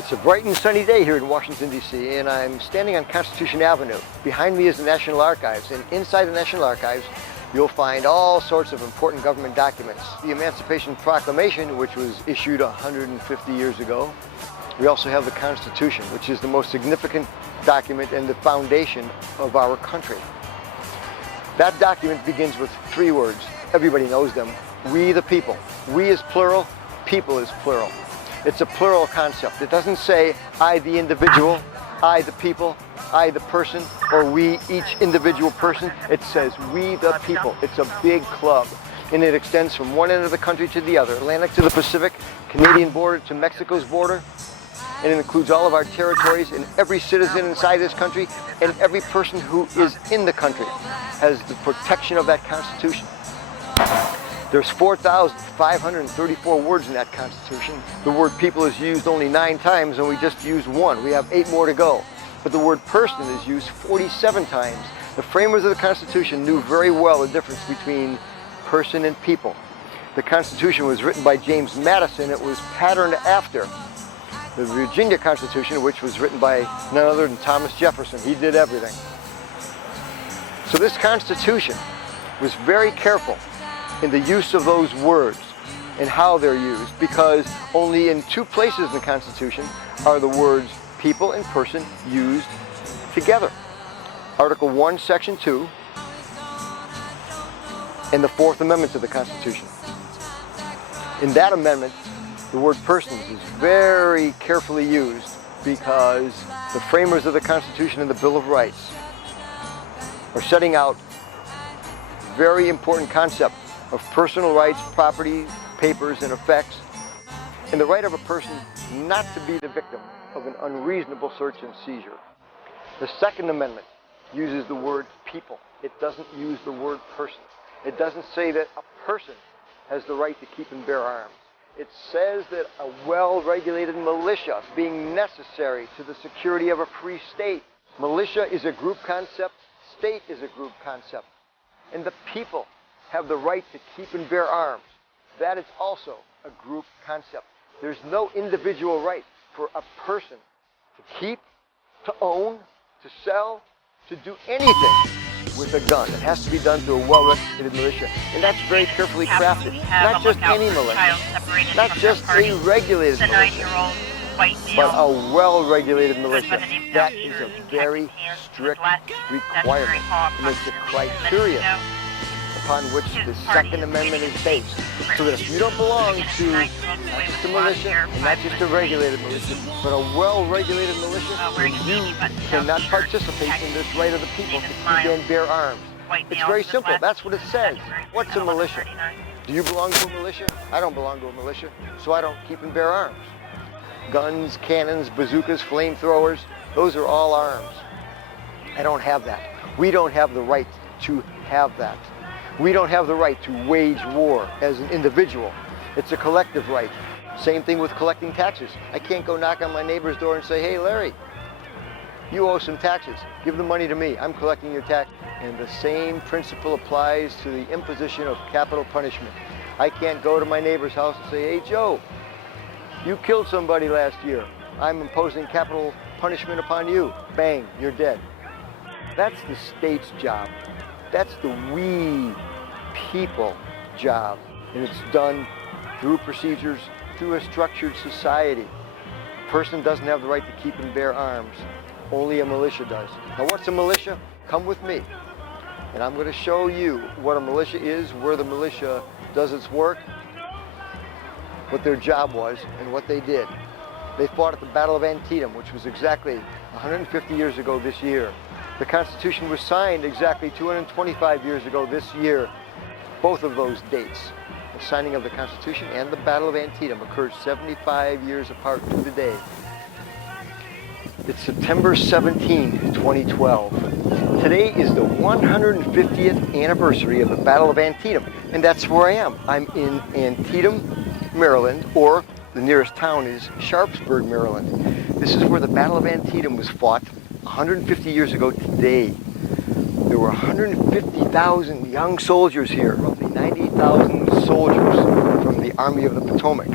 It's a bright and sunny day here in Washington, D.C., and I'm standing on Constitution Avenue. Behind me is the National Archives, and inside the National Archives you'll find all sorts of important government documents. The Emancipation Proclamation, which was issued 150 years ago. We also have the Constitution, which is the most significant document and the foundation of our country. That document begins with three words. Everybody knows them. We the people. We is plural, people is plural. It's a plural concept. It doesn't say I the individual, I the people, I the person, or we each individual person. It says we the people. It's a big club, and it extends from one end of the country to the other, Atlantic to the Pacific, Canadian border to Mexico's border, and it includes all of our territories, and every citizen inside this country and every person who is in the country has the protection of that Constitution. There's 4,534 words in that Constitution. The word people is used only 9 times, and we just used 1. We have 8 more to go. But the word person is used 47 times. The framers of the Constitution knew very well the difference between person and people. The Constitution was written by James Madison. It was patterned after the Virginia Constitution, which was written by none other than Thomas Jefferson. He did everything. So this Constitution was very careful in the use of those words and how they're used, because only in 2 places in the Constitution are the words people and person used together. Article 1, Section 2, and the 4th Amendment to the Constitution. In that amendment, the word persons is very carefully used because the framers of the Constitution and the Bill of Rights are setting out very important concept of personal rights, property, papers, and effects, and the right of a person not to be the victim of an unreasonable search and seizure. The Second Amendment uses the word people. It doesn't use the word person. It doesn't say that a person has the right to keep and bear arms. It says that a well-regulated militia being necessary to the security of a free state. Militia is a group concept. State is a group concept. And the people have the right to keep and bear arms. That is also a group concept. There's no individual right for a person to keep, to own, to sell, to do anything with a gun. It has to be done through a well-regulated militia. And that's very carefully crafted. Not just any militia. Not just a regulated militia. But a well-regulated militia. That is a very strict requirement. And it's a criteria upon which the Second Amendment is based. So that if you don't belong to not just a militia, and not just a regulated militia, but a well-regulated militia, you cannot participate in this right of the people to keep and bear arms. It's very simple. That's what it says. What's a militia? Do you belong to a militia? I don't belong to a militia, so I don't keep and bear arms. Guns, cannons, bazookas, flamethrowers, those are all arms. I don't have that. We don't have the right to have that. We don't have the right to wage war as an individual. It's a collective right. Same thing with collecting taxes. I can't go knock on my neighbor's door and say, hey Larry, you owe some taxes. Give the money to me. I'm collecting your tax. And the same principle applies to the imposition of capital punishment. I can't go to my neighbor's house and say, hey Joe, you killed somebody last year. I'm imposing capital punishment upon you. Bang, you're dead. That's the state's job. That's the we people job. And it's done through procedures, through a structured society. A person doesn't have the right to keep and bear arms. Only a militia does. Now what's a militia? Come with me. And I'm going to show you what a militia is, where the militia does its work, what their job was, and what they did. They fought at the Battle of Antietam, which was exactly 150 years ago this year. The Constitution was signed exactly 225 years ago this year. Both of those dates, the signing of the Constitution and the Battle of Antietam, occurred 75 years apart to the day. It's September 17, 2012. Today is the 150th anniversary of the Battle of Antietam, and that's where I am. I'm in Antietam, Maryland, or the nearest town is Sharpsburg, Maryland. This is where the Battle of Antietam was fought 150 years ago today. There were 150,000 young soldiers here, roughly 90,000 soldiers from the Army of the Potomac.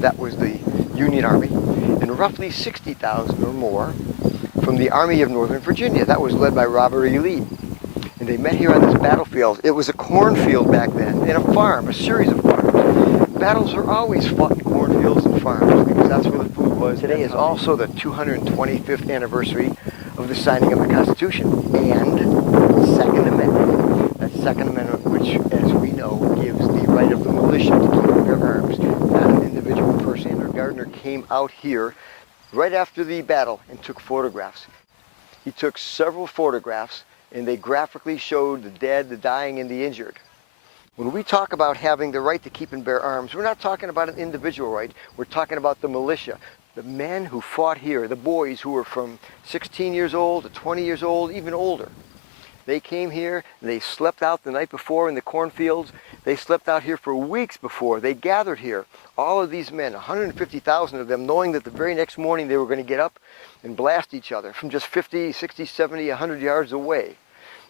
That was the Union Army. And and roughly 60,000 or more from the Army of Northern Virginia. That was led by Robert E. Lee. And they met here on this battlefield. It was a cornfield back then, and a farm, a series of farms. Battles are always fought in cornfields and farms because that's where the food was. Today is also the 225th anniversary of the signing of the Constitution and the Second Amendment. That Second Amendment, which, as we know, gives the right of the militia to keep and bear arms, not an individual person. Alexander Gardner came out here right after the battle and took photographs. He took several photographs, and they graphically showed the dead, the dying, and the injured. When we talk about having the right to keep and bear arms, we're not talking about an individual right. We're talking about the militia, the men who fought here, the boys who were from 16 years old to 20 years old, even older. They came here, and they slept out the night before in the cornfields. They slept out here for weeks before. They gathered here, all of these men, 150,000 of them, knowing that the very next morning they were going to get up and blast each other from just 50, 60, 70, 100 yards away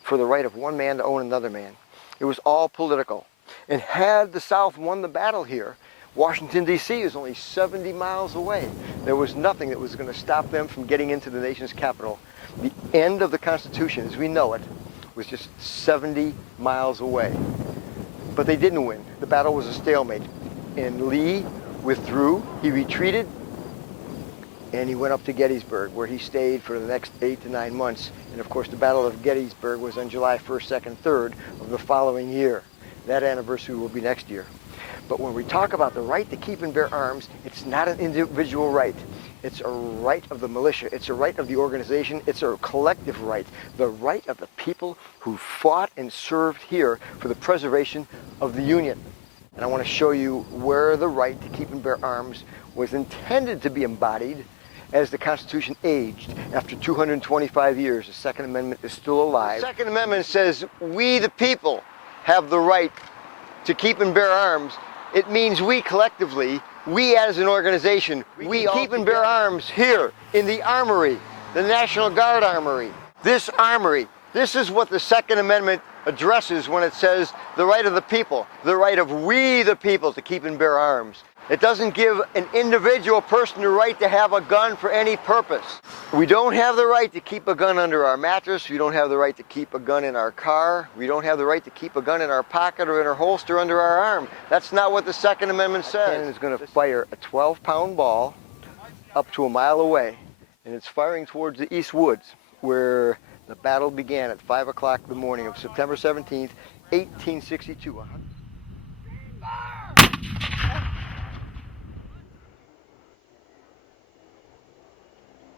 for the right of one man to own another man. It was all political. And had the South won the battle here, Washington, D.C. is only 70 miles away. There was nothing that was going to stop them from getting into the nation's capital. The end of the Constitution, as we know it, was just 70 miles away. But they didn't win. The battle was a stalemate. And Lee withdrew, he retreated, and he went up to Gettysburg, where he stayed for the next 8 to 9 months. And of course, the Battle of Gettysburg was on July 1st, 2nd, 3rd of the following year. That anniversary will be next year. But when we talk about the right to keep and bear arms, it's not an individual right. It's a right of the militia. It's a right of the organization. It's a collective right. The right of the people who fought and served here for the preservation of the Union. And I want to show you where the right to keep and bear arms was intended to be embodied as the Constitution aged. After 225 years, the Second Amendment is still alive. The Second Amendment says we, the people, have the right to keep and bear arms. It means we collectively, we as an organization, we keep and bear arms here in the Armory, the National Guard Armory. This armory, this is what the Second Amendment addresses when it says the right of the people, the right of we the people to keep and bear arms. It doesn't give an individual person the right to have a gun for any purpose. We don't have the right to keep a gun under our mattress. We don't have the right to keep a gun in our car. We don't have the right to keep a gun in our pocket or in our holster under our arm. That's not what the Second Amendment says. That cannon is going to fire a 12-pound ball up to a mile away, and it's firing towards the East Woods, where the battle began at 5 o'clock in the morning of September 17th, 1862.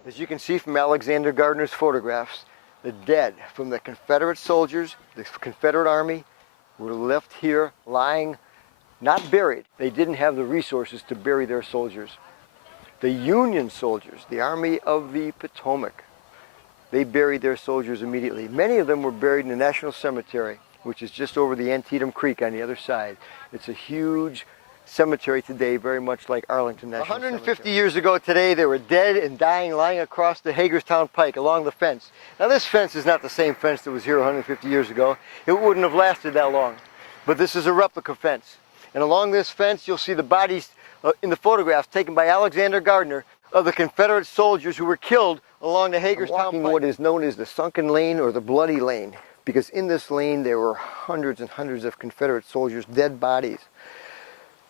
As you can see from Alexander Gardner's photographs, the dead from the Confederate soldiers, the Confederate Army, were left here lying, not buried. They didn't have the resources to bury their soldiers. The Union soldiers, the Army of the Potomac, they buried their soldiers immediately. Many of them were buried in the National Cemetery, which is just over the Antietam Creek on the other side. It's a huge cemetery today, very much like Arlington National 150 Cemetery. Years ago today, they were dead and dying lying across the Hagerstown Pike along the fence. Now this fence is not the same fence that was here 150 years ago. It wouldn't have lasted that long. But this is a replica fence. And along this fence, you'll see the bodies in the photographs taken by Alexander Gardner of the Confederate soldiers who were killed along the Hagerstown Pike. What is known as the Sunken Lane or the Bloody Lane, because in this lane there were hundreds and hundreds of Confederate soldiers' dead bodies.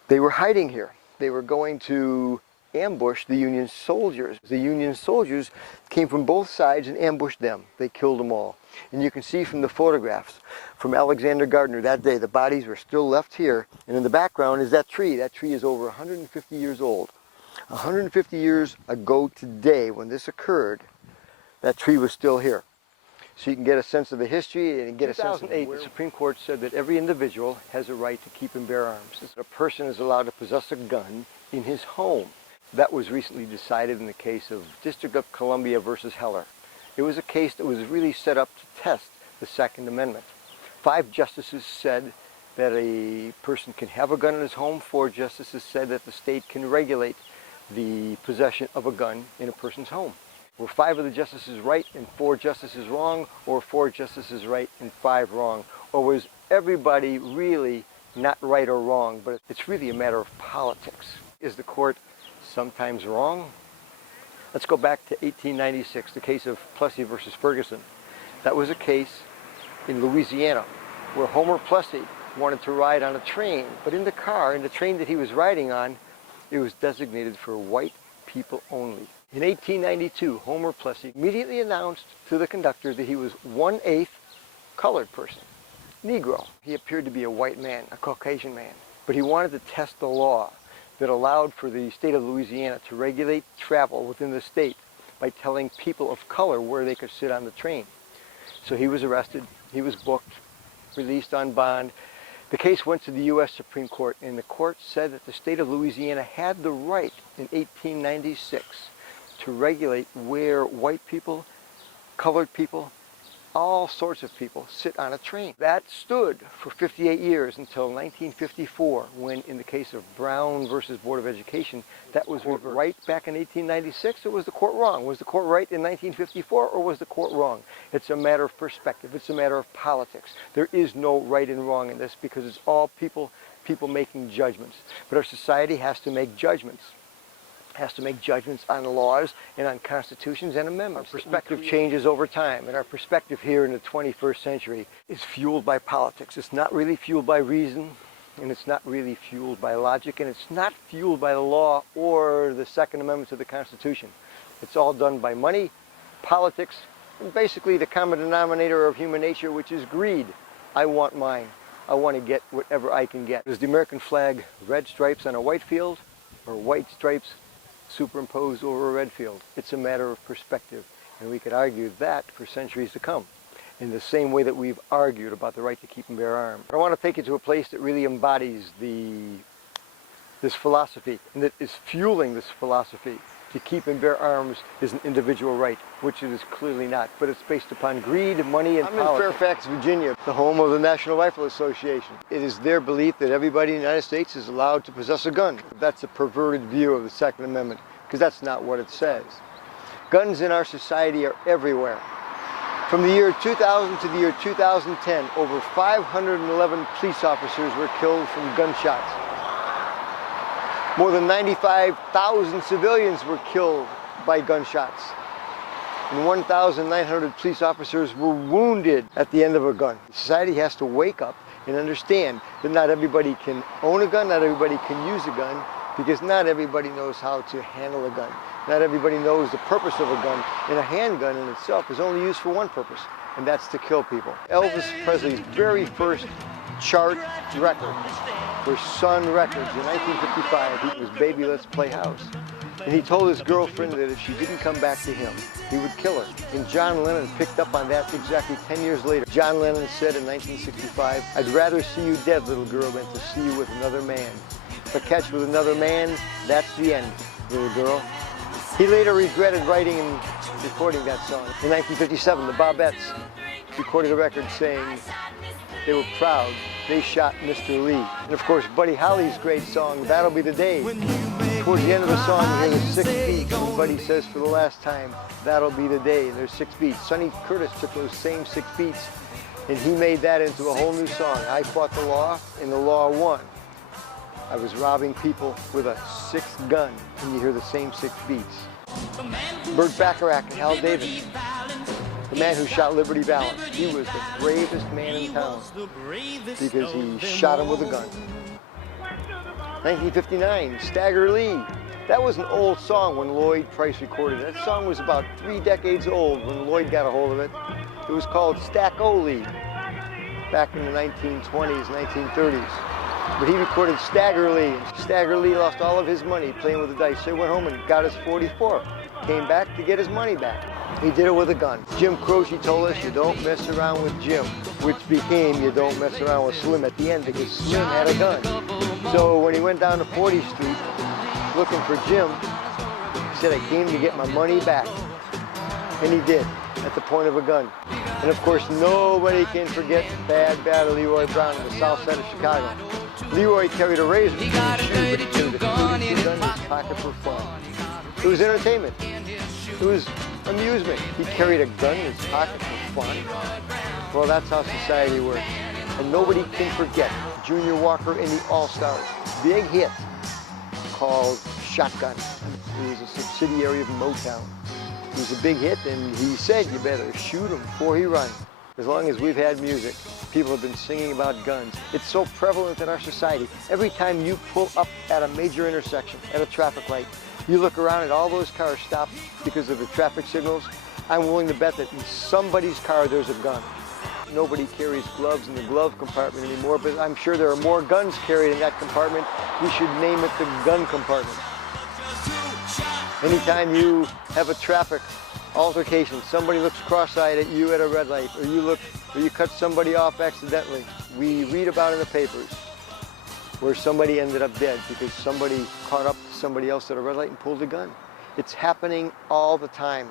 They were hiding here. They were going to ambush the Union soldiers. The Union soldiers came from both sides and ambushed them. They killed them all. And you can see from the photographs from Alexander Gardner that day, the bodies were still left here. And in the background is that tree. That tree is over 150 years old. 150 years ago today, when this occurred, that tree was still here. So you can get a sense of the history and get a sense of 2008, the Supreme Court said that every individual has a right to keep and bear arms. A person is allowed to possess a gun in his home. That was recently decided in the case of District of Columbia versus Heller. It was a case that was really set up to test the Second Amendment. 5 justices said that a person can have a gun in his home. 4 justices said that the state can regulate the possession of a gun in a person's home. Were 5 of the justices right and 4 justices wrong, or 4 justices right and 5 wrong? Or was everybody really not right or wrong, but it's really a matter of politics? Is the court sometimes wrong Let's go back to 1896, the case of Plessy versus Ferguson. That was a case in Louisiana where Homer Plessy wanted to ride on a train, but in the train that he was riding on, it was designated for white people only. In 1892, Homer Plessy immediately announced to the conductor that he was 1/8 colored person, Negro. He appeared to be a white man, a Caucasian man, but he wanted to test the law that allowed for the state of Louisiana to regulate travel within the state by telling people of color where they could sit on the train. So he was arrested, he was booked, released on bond. The case went to the U.S. Supreme Court, and the court said that the state of Louisiana had the right in 1896 to regulate where white people, colored people, all sorts of people sit on a train. That stood for 58 years until 1954, when in the case of Brown versus Board of Education, that was right back in 1896, or was the court wrong? Was the court right in 1954, or was the court wrong? It's a matter of perspective. It's a matter of politics. There is no right and wrong in this because it's all people making judgments. But our society has to make judgments. Has to make judgments on laws and on constitutions and amendments. Our perspective changes over time, and our perspective here in the 21st century is fueled by politics. It's not really fueled by reason, and it's not really fueled by logic, and it's not fueled by the law or the Second Amendment to the Constitution. It's all done by money, politics, and basically the common denominator of human nature, which is greed. I want mine. I want to get whatever I can get. Is the American flag red stripes on a white field, or white stripes superimposed over a red field? It's a matter of perspective, and we could argue that for centuries to come, in the same way that we've argued about the right to keep and bear arms. I want to take you to a place that really embodies this philosophy, and that is fueling this philosophy. To keep and bear arms is an individual right, which it is clearly not, but it's based upon greed, money, and politics. I'm in Fairfax, Virginia, the home of the National Rifle Association. It is their belief that everybody in the United States is allowed to possess a gun. That's a perverted view of the Second Amendment, because that's not what it says. Guns in our society are everywhere. From the year 2000 to the year 2010, over 511 police officers were killed from gunshots. More than 95,000 civilians were killed by gunshots. And 1,900 police officers were wounded at the end of a gun. Society has to wake up and understand that not everybody can own a gun, not everybody can use a gun, because not everybody knows how to handle a gun. Not everybody knows the purpose of a gun, and a handgun in itself is only used for one purpose, and that's to kill people. Elvis Presley's very first chart record for Sun Records in 1955. It was Baby Let's Play House. And he told his girlfriend that if she didn't come back to him, he would kill her. And John Lennon picked up on that exactly 10 years later. John Lennon said in 1965, "I'd rather see you dead, little girl, than to see you with another man. If I catch you with another man, that's the end, little girl." He later regretted writing and recording that song. In 1957, the Bobettes recorded a record saying they were proud they shot Mr. Lee. And of course, Buddy Holly's great song, "That'll Be the Day." Towards the end of the song, you hear the 6 beats, and Buddy says for the last time, "That'll be the day," and there's 6 beats. Sonny Curtis took those same 6 beats, and he made that into a whole new song. "I fought the law, and the law won. I was robbing people with a 6th gun," and you hear the same 6 beats. Burt Bacharach and Hal Davis, the man who shot Liberty Valance. He was the bravest man in town because he shot him with a gun. 1959, Stagger Lee. That was an old song when Lloyd Price recorded it. That song was about 3 decades old when Lloyd got a hold of it. It was called Stack-O-Lee back in the 1920s, 1930s. But he recorded Stagger Lee. Stagger Lee lost all of his money playing with the dice. So he went home and got his 44. Came back to get his money back. He did it with a gun. Jim Croce told us you don't mess around with Jim, which became you don't mess around with Slim at the end because Slim had a gun. So when he went down to 40th Street looking for Jim, he said, "I came to get my money back." And he did, at the point of a gun. And of course, nobody can forget bad Leroy Brown on the south side of Chicago. Leroy carried a razor in his shoe, but he carried a .32 gun in his pocket for fun. It was entertainment. It was amusement. He carried a gun in his pocket for fun. Well, that's how society works. And nobody can forget Junior Walker and the All-Stars' big hit called Shotgun. It was a subsidiary of Motown. It was a big hit, and he said, you better shoot him before he runs. As long as we've had music, people have been singing about guns. It's so prevalent in our society. Every time you pull up at a major intersection, at a traffic light, you look around at all those cars stopped because of the traffic signals. I'm willing to bet that in somebody's car there's a gun. Nobody carries gloves in the glove compartment anymore, but I'm sure there are more guns carried in that compartment. We should name it the gun compartment. Anytime you have a traffic altercation, somebody looks cross-eyed at you at a red light, or you cut somebody off accidentally, we read about in the papers where somebody ended up dead because somebody caught up to somebody else at a red light and pulled a gun. It's happening all the time.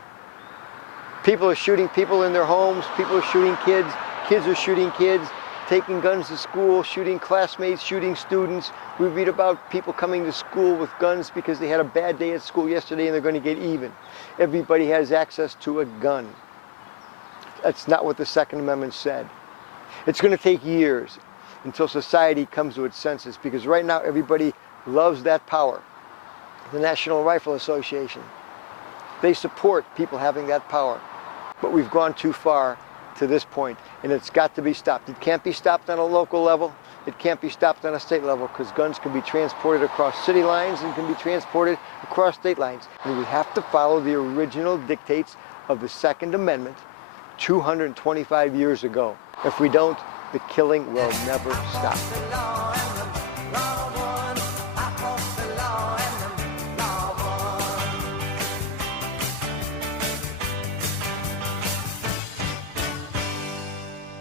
People are shooting people in their homes, people are shooting kids, kids are shooting kids, taking guns to school, shooting classmates, shooting students. We read about people coming to school with guns because they had a bad day at school yesterday and they're going to get even. Everybody has access to a gun. That's not what the Second Amendment said. It's going to take years until society comes to its senses, because right now everybody loves that power. The National Rifle Association, they support people having that power. But we've gone too far to this point, and it's got to be stopped. It can't be stopped on a local level. It can't be stopped on a state level, because guns can be transported across city lines and can be transported across state lines. And we have to follow the original dictates of the Second Amendment 225 years ago. If we don't, the killing will never stop.